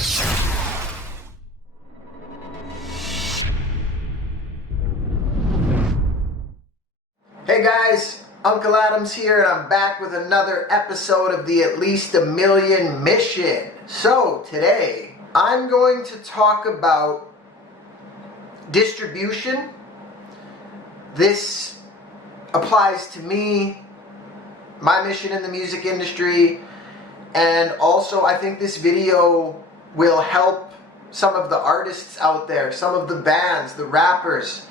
Hey guys, Unkle Adams here, and I'm back with another episode of the At Least a Million mission. So today, I'm going to talk about distribution. This applies to me, my mission in the music industry, and also I think this video will help some of the artists out there, some of the bands, the rappers,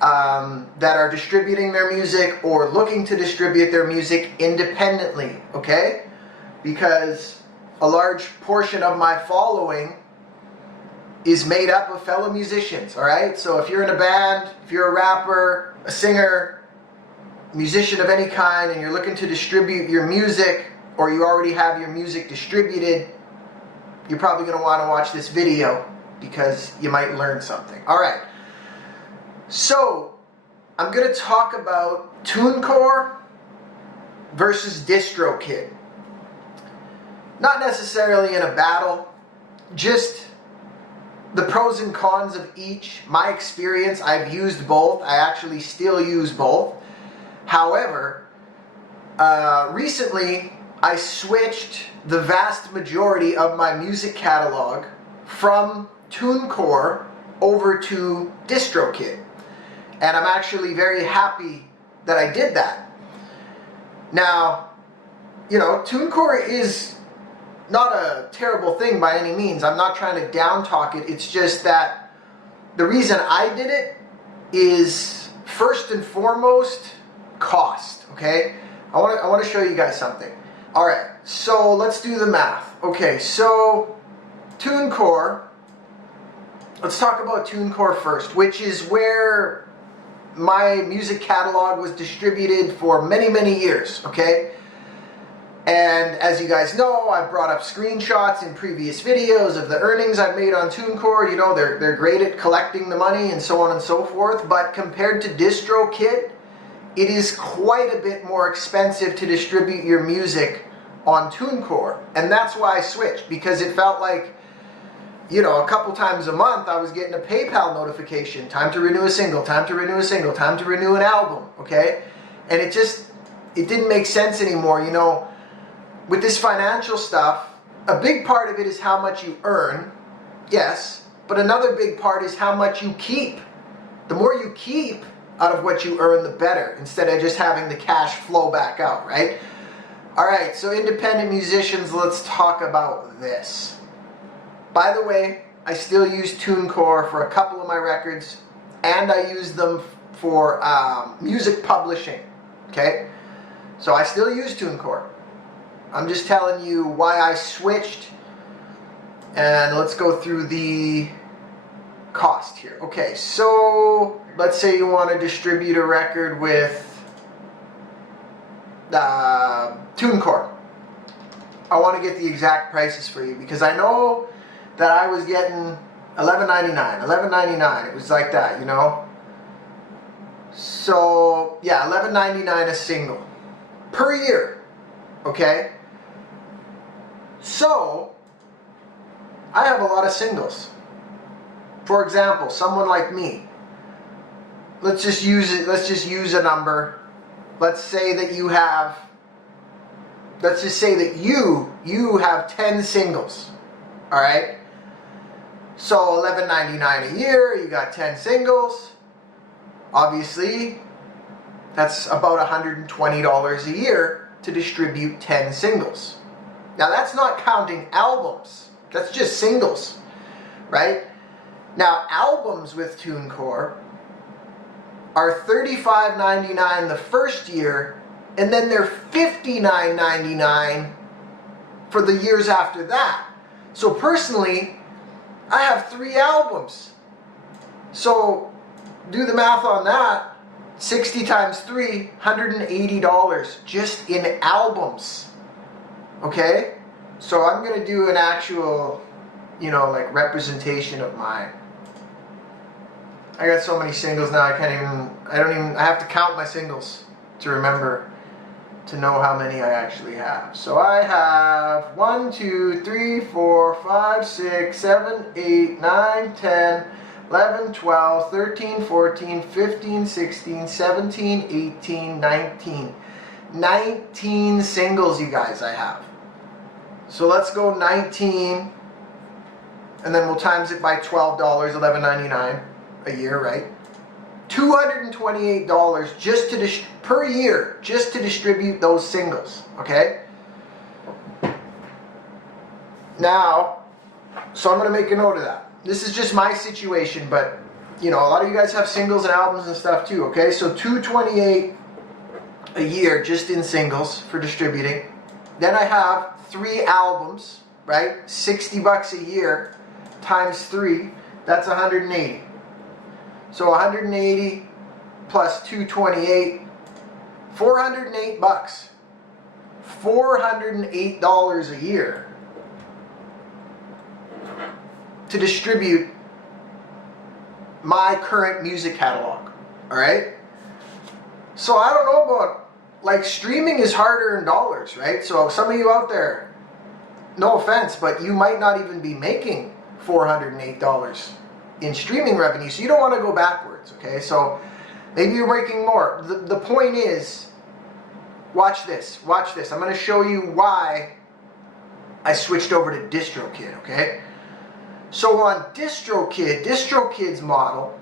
that are distributing their music or looking to distribute their music independently, okay? Because a large portion of my following is made up of fellow musicians, alright? So if you're in a band, if you're a rapper, a singer, musician of any kind, and you're looking to distribute your music, or you already have your music distributed, you're probably going to want to watch this video because you might learn something. Alright. So, I'm going to talk about Tunecore versus DistroKid. Not necessarily in a battle, just the pros and cons of each. My experience, I've used both. I actually still use both. However, recently I switched the vast majority of my music catalog from Tunecore over to DistroKid. And I'm actually very happy that I did that. Now, you know, Tunecore is not a terrible thing by any means. I'm not trying to down talk it. It's just that the reason I did it is first and foremost cost, okay? I want to show you guys something. All right, so let's do the math. Okay, so Tunecore, let's talk about Tunecore first, which is where my music catalog was distributed for many, many years, okay? And as you guys know, I've brought up screenshots in previous videos of the earnings I've made on Tunecore. You know, they're great at collecting the money and so on and so forth, but compared to DistroKid, it is quite a bit more expensive to distribute your music on Tunecore. And that's why I switched, because it felt like, you know, a couple times a month I was getting a PayPal notification, time to renew a single, time to renew a single, time to renew an album, okay? And it didn't make sense anymore, you know. With this financial stuff, a big part of it is how much you earn, yes, but another big part is how much you keep. The more you keep out of what you earn, the better, instead of just having the cash flow back out, right? Alright, so independent musicians, let's talk about this. By the way, I still use Tunecore for a couple of my records, and I use them for music publishing, okay? So I still use Tunecore. I'm just telling you why I switched, and let's go through the cost here. Okay, so let's say you want to distribute a record with Tunecore. I want to get the exact prices for you, because I know that I was getting $11.99. It was like that, you know. So yeah, $11.99 a single per year. Okay. So I have a lot of singles. For example, someone like me. Let's just use it. Let's just use a number. Let's say that you have. Let's just say that you have 10 singles. All right. So $11.99 a year, you got 10 singles. Obviously, that's about $120 a year to distribute 10 singles. Now that's not counting albums. That's just singles, right? Now albums with Tunecore are $35.99 the first year, and then they're $59.99 for the years after that. So personally, I have 3 albums. So do the math on that. 60 times 3, $180 just in albums. Okay? So I'm going to do an actual, you know, like representation of mine. I got so many singles now I have to count my singles to remember to know how many I actually have. So I have 1, 2, 3, 4, 5, 6, 7, 8, 9, 10, 11, 12, 13, 14, 15, 16, 17, 18, 19. 19 singles, you guys, I have. So let's go 19, and then we'll times it by $12, $11.99 a year, right? $228 just to per year just to distribute those singles, okay? Now, so I'm going to make a note of that. This is just my situation, but you know, a lot of you guys have singles and albums and stuff too, okay? So $228 a year just in singles for distributing. Then I have 3 albums, right? $60 a year times 3, that's 180. So 180 plus 228, $408. $408 a year to distribute my current music catalog. All right? So I don't know about, like, streaming is harder in dollars, right? So some of you out there, no offense, but you might not even be making $408 in streaming revenue, so you don't want to go backwards, okay? So maybe you're making more. The point is, watch this. I'm going to show you why I switched over to DistroKid, okay? So on DistroKid's model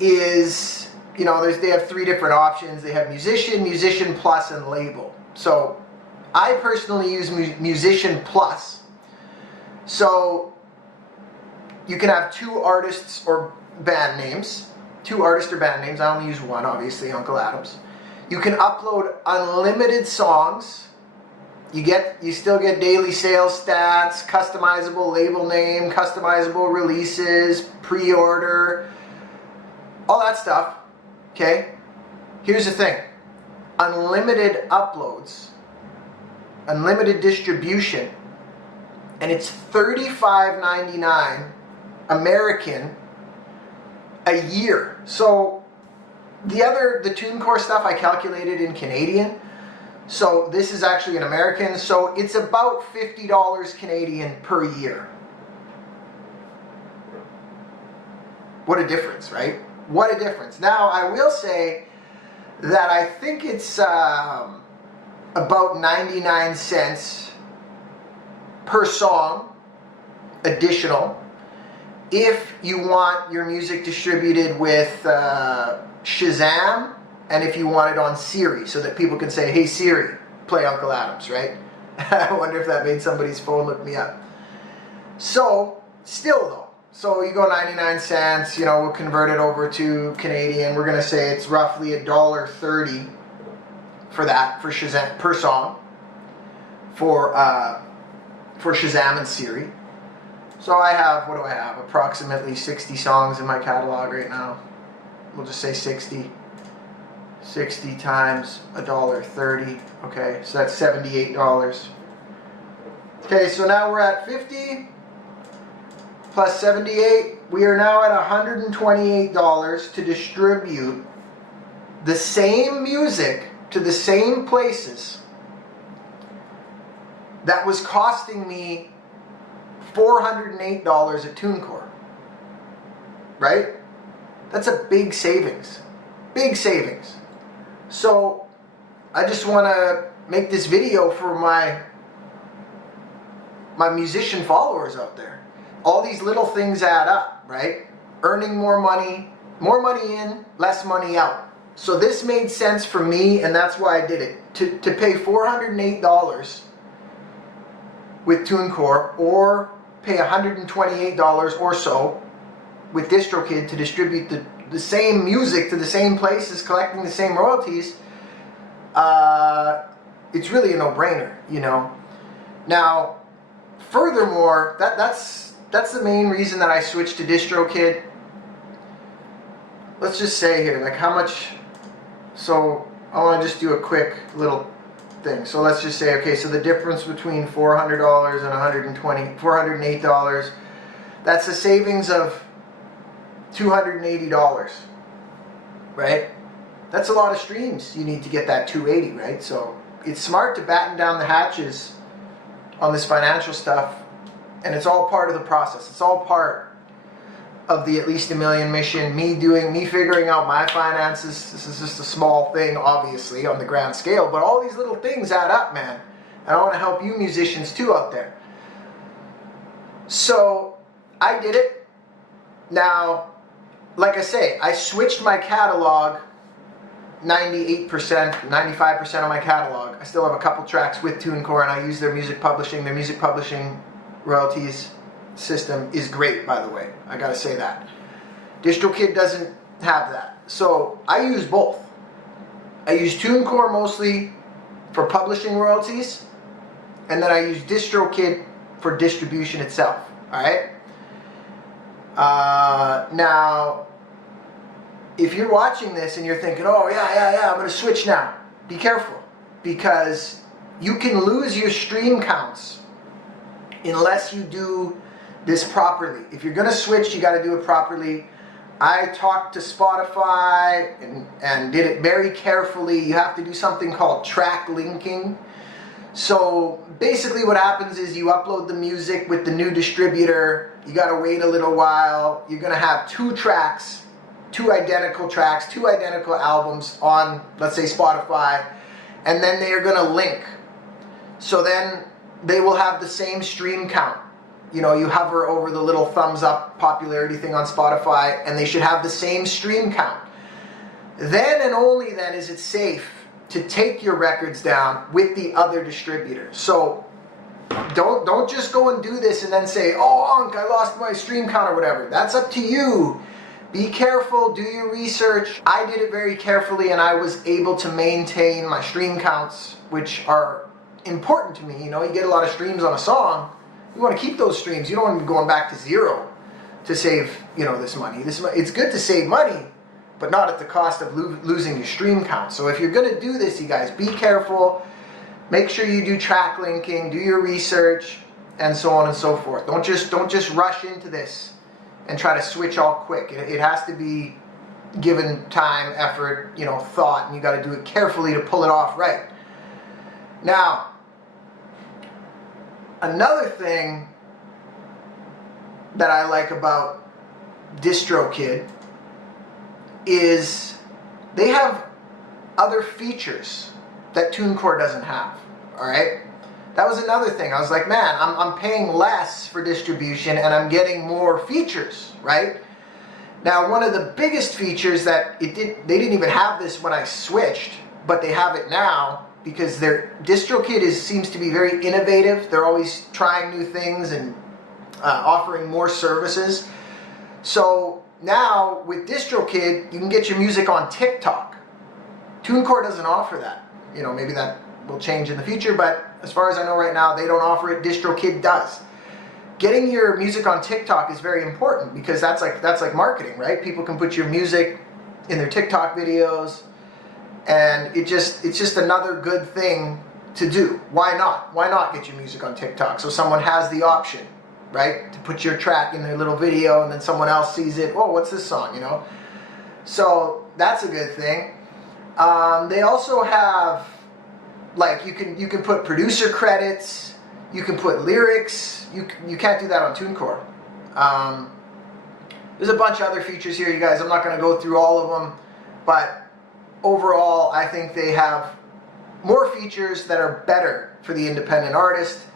is, you know, they have 3 different options. They have Musician, Musician Plus, and Label. So I personally use Musician Plus. So you can have 2 artists or band names. 2 artists or band names. I only use one, obviously, Unkle Adams. You can upload unlimited songs. You still get daily sales stats, customizable label name, customizable releases, pre-order, all that stuff. Okay? Here's the thing. Unlimited uploads, unlimited distribution, and it's $35.99 American a year. So the Tunecore stuff I calculated in Canadian. So this is actually an American. So it's about $50 Canadian per year. What a difference, right? What a difference. Now I will say that I think it's about 99 cents per song additional if you want your music distributed with Shazam, and if you want it on Siri, so that people can say, hey Siri, play Unkle Adams, right? I wonder if that made somebody's phone look me up. So, still though, so you go 99 cents, you know, we'll convert it over to Canadian. We're going to say it's roughly $1.30 for that, for Shazam, per song, for Shazam and Siri. So I have, what do I have? Approximately 60 songs in my catalog right now. We'll just say 60. 60 times $1.30. Okay, so that's $78. Okay, so now we're at 50 plus 78. We are now at $128 to distribute the same music to the same places that was costing me $408 at Tunecore. Right? That's a big savings. Big savings. So I just want to make this video for my musician followers out there. All these little things add up, right? Earning more money in, less money out. So this made sense for me, and that's why I did it. To pay $408 with Tunecore, or pay $128 or so with DistroKid to distribute the same music to the same places, collecting the same royalties, it's really a no-brainer, you know. Now, furthermore, that's the main reason that I switched to DistroKid. Let's just say here, like how much, so I want to just do a quick little thing. So let's just say, okay, so the difference between $400 and $408, that's a savings of $280, right? that's a lot of streams you need to get that 280, right? So it's smart to batten down the hatches on this financial stuff, and it's all part of the process. It's all part of the At Least a Million mission, me figuring out my finances. This is just a small thing, obviously, on the grand scale, but all these little things add up, man. And I want to help you musicians too out there. So I did it. Now, like I say, I switched my catalog, 98%, 95% of my catalog. I still have a couple tracks with Tunecore, and I use their music publishing. Their music publishing royalties system is great, by the way. I gotta say that. DistroKid doesn't have that. So I use both. I use Tunecore mostly for publishing royalties, and then I use DistroKid for distribution itself. Alright? Now, if you're watching this and you're thinking, oh yeah, I'm going to switch now, be careful, because you can lose your stream counts unless you do this properly. If you're going to switch, you got to do it properly. I talked to Spotify and did it very carefully. You have to do something called track linking. So basically what happens is you upload the music with the new distributor. You got to wait a little while. You're going to have two tracks, two identical tracks, two identical albums on, let's say, Spotify, and then they are going to link. So then they will have the same stream count. You know, you hover over the little thumbs up popularity thing on Spotify, and they should have the same stream count. Then and only then is it safe to take your records down with the other distributor. So don't just go and do this and then say, oh, Unc, I lost my stream count or whatever. That's up to you. Be careful, do your research. I did it very carefully, and I was able to maintain my stream counts, which are important to me. You know, you get a lot of streams on a song. You want to keep those streams. You don't want to be going back to zero to save, you know, this money. It's good to save money, but not at the cost of losing your stream count. So if you're going to do this, you guys, be careful. Make sure you do track linking, do your research, and so on and so forth. Don't just rush into this and try to switch all quick. It has to be given time, effort, you know, thought, and you got to do it carefully to pull it off right. Now, another thing that I like about DistroKid is they have other features that Tunecore doesn't have. Alright? That was another thing. I was like, man, I'm paying less for distribution and I'm getting more features, right? Now, one of the biggest features that they didn't even have this when I switched, but they have it now because their DistroKid seems to be very innovative. They're always trying new things and offering more services. So now with DistroKid, you can get your music on TikTok. Tunecore doesn't offer that. You know, maybe that will change in the future, but as far as I know right now, they don't offer it. DistroKid does. Getting your music on TikTok is very important because that's like marketing, right? People can put your music in their TikTok videos, and it's just another good thing to do. Why not? Why not get your music on TikTok? So someone has the option, right, to put your track in their little video, and then someone else sees it. Oh, what's this song? You know. So that's a good thing. They also have, like, you can put producer credits, you can put lyrics. You can't do that on Tunecore. There's a bunch of other features here, you guys. I'm not going to go through all of them, but overall, I think they have more features that are better for the independent artist.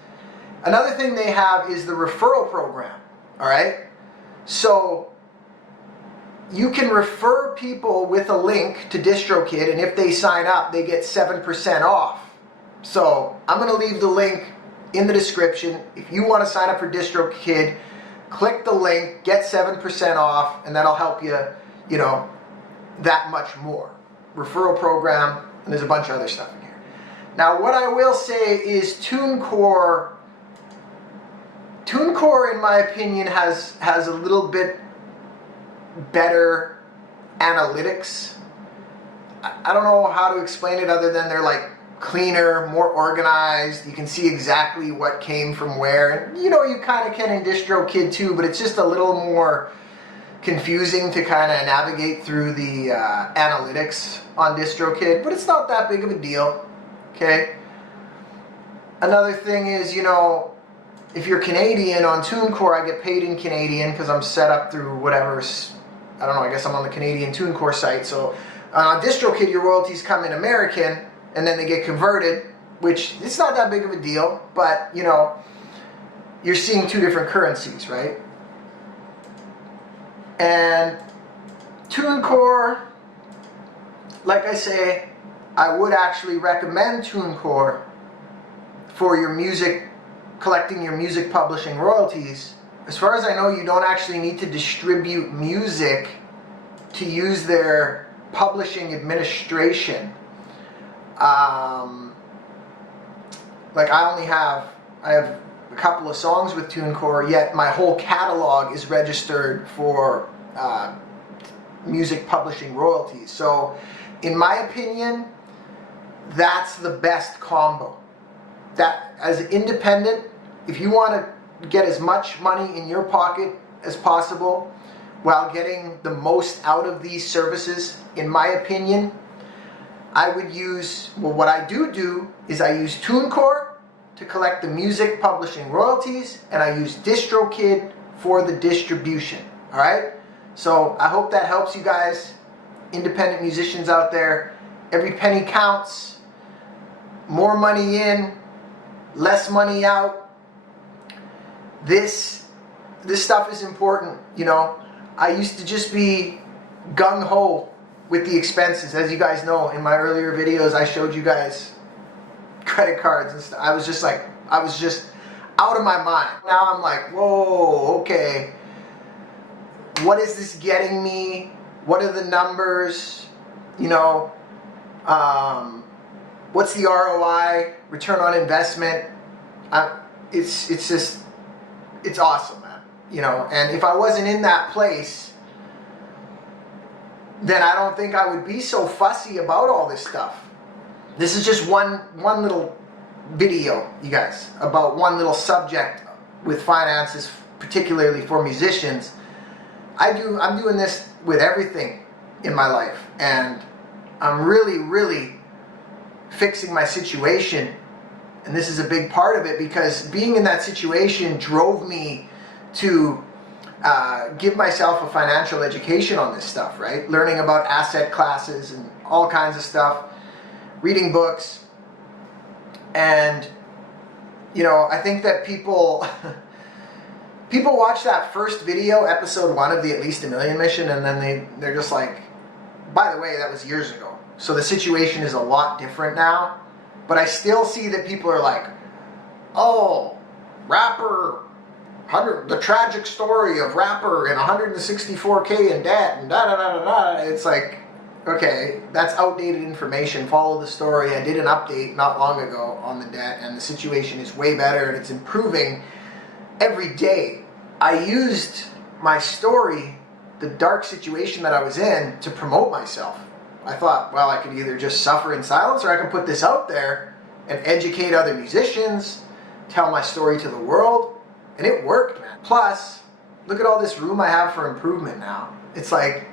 Another thing they have is the referral program. All right, so you can refer people with a link to DistroKid, and if they sign up, they get 7% off. So I'm going to leave the link in the description. If you want to sign up for DistroKid, click the link, get 7% off, and that'll help you, you know, that much more. Referral program, and there's a bunch of other stuff in here. Now, what I will say is Tunecore, in my opinion, has a little bit better analytics. I don't know how to explain it other than they're like cleaner, more organized. You can see exactly what came from where. And, you know, you kind of can in DistroKid too, but it's just a little more confusing to kind of navigate through the analytics on DistroKid, but it's not that big of a deal, okay? Another thing is, you know, if you're Canadian on Tunecore, I get paid in Canadian because I'm set up through whatever, I don't know, I guess I'm on the Canadian Tunecore site. So on DistroKid, your royalties come in American and then they get converted, which it's not that big of a deal, but you know, you're seeing two different currencies, right? And Tunecore, like I say, I would actually recommend Tunecore for your music, collecting your music publishing royalties. As far as I know, you don't actually need to distribute music to use their publishing administration. Like I have a couple of songs with Tunecore, yet my whole catalog is registered for music publishing royalties. So in my opinion, that's the best combo. That as an independent, if you want to get as much money in your pocket as possible while getting the most out of these services, in my opinion, I would use, well, what I do is I use Tunecore to collect the music publishing royalties, and I use DistroKid for the distribution. All right? So I hope that helps you guys, independent musicians out there. Every penny counts. More money in, less money out. This stuff is important, you know. I used to just be gung-ho with the expenses. As you guys know, in my earlier videos, I showed you guys credit cards and stuff. I was just out of my mind. Now I'm like, whoa, okay. What is this getting me? What are the numbers? You know, what's the ROI, return on investment? It's awesome, man. You know, and if I wasn't in that place, then I don't think I would be so fussy about all this stuff. This is just one little video, you guys, about one little subject with finances, particularly for musicians. I'm doing this with everything in my life, and I'm really fixing my situation, and this is a big part of it, because being in that situation drove me to give myself a financial education on this stuff, right? Learning about asset classes and all kinds of stuff, reading books, and you know, I think that people watch that first video, episode 1 of the At Least a Million mission, and then they're just like, by the way, that was years ago. So the situation is a lot different now, but I still see that people are like, oh, rapper, the tragic story of rapper in 164K in debt and da-da-da-da-da. It's like, okay, that's outdated information. Follow the story. I did an update not long ago on the debt, and the situation is way better, and it's improving every day. I used my story, the dark situation that I was in, to promote myself. I thought, well, I could either just suffer in silence, or I can put this out there and educate other musicians, tell my story to the world, and it worked, man. Plus, look at all this room I have for improvement now. It's like,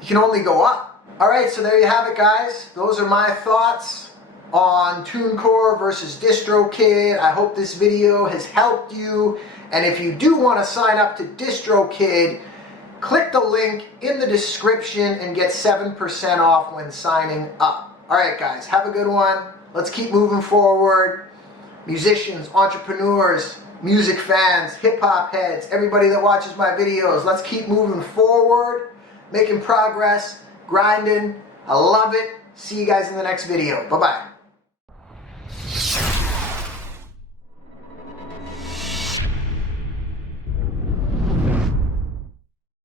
you can only go up. All right, so there you have it, guys. Those are my thoughts on Tunecore versus DistroKid. I hope this video has helped you. And if you do want to sign up to DistroKid, click the link in the description and get 7% off when signing up. All right, guys, have a good one. Let's keep moving forward. Musicians, entrepreneurs, music fans, hip-hop heads, everybody that watches my videos, let's keep moving forward, making progress, grinding. I love it. See you guys in the next video. Bye-bye.